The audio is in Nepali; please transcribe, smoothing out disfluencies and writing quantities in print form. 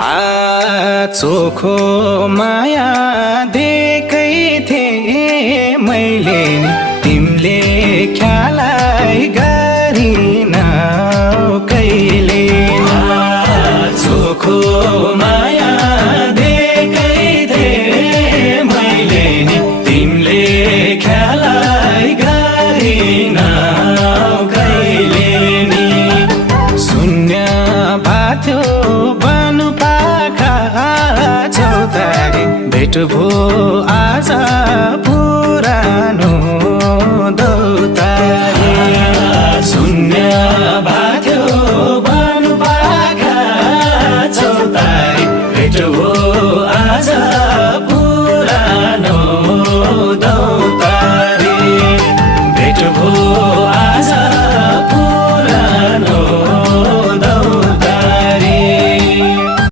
चोखो माया दिएकै थिएँ मैले नि तिमीले ख्यालै गरिनौ कहिले चोखो माया दिएकै थिएँ मैले नि तिमीले ख्यालै गरिनौ कहिले नि शून्य भाथ्यो चौतारी भेट भो आज पुरानो दौतारी शून्य भाथ्यो भानु पाखा चौतारी भेट भो